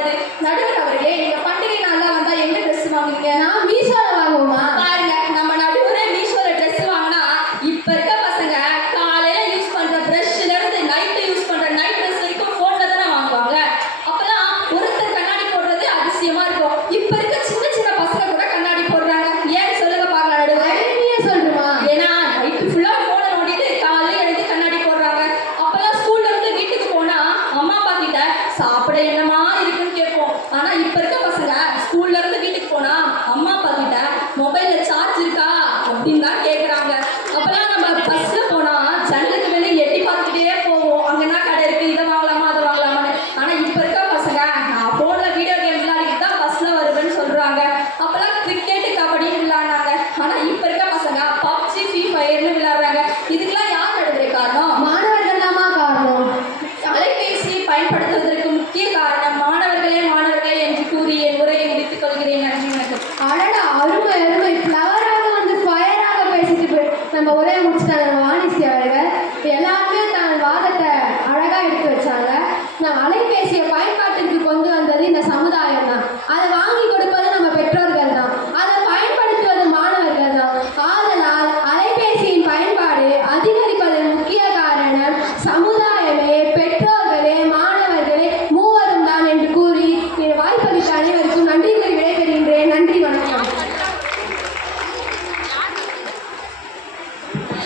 போறது. நடுவர் அவர்களே, நீங்க பண்டிகை நாள்லாம் வந்தா எங்க ட்ரெஸ் வாங்குவீங்க? நான் மீஷோல வாங்குவோமா? பாருங்க, நம்ம நடுவரே மீஷோல ட்ரெஸ் வாங்கினா இப்ப இருக்க பசங்க காலையில யூஸ் பண்ற பிரஷ்ல இருந்து நைட்டு யூஸ் பண்ற நைட் ட்ரெஸ் வரைக்கும் போன்ல தானே வாங்குவாங்க. அப்பெல்லாம் ஒருத்தர் கண்ணாடி போடுறது அதிசயமா இருக்கும். இப்ப இருக்க சின்ன சின்ன பசங்க கூட கண்ணாடி போடுறாங்க. ஏன் சொல்லுங்க பார்க்கலாம் நடுவரே. நீயே சொல்லுமா? ஏன்னா நைட்டு ஃபுல்லா போனை நோண்டிட்டு காலையில எழுந்து கண்ணாடி போடுறாங்க. அப்பெல்லாம் ஸ்கூல்ல இருந்து வீட்டுக்கு போனா அம்மா அப்பா கிட்ட சாப்பிட என்னமா இருக்குன்னு கேட்போம். ஆனா இப்ப இருக்க பசங்க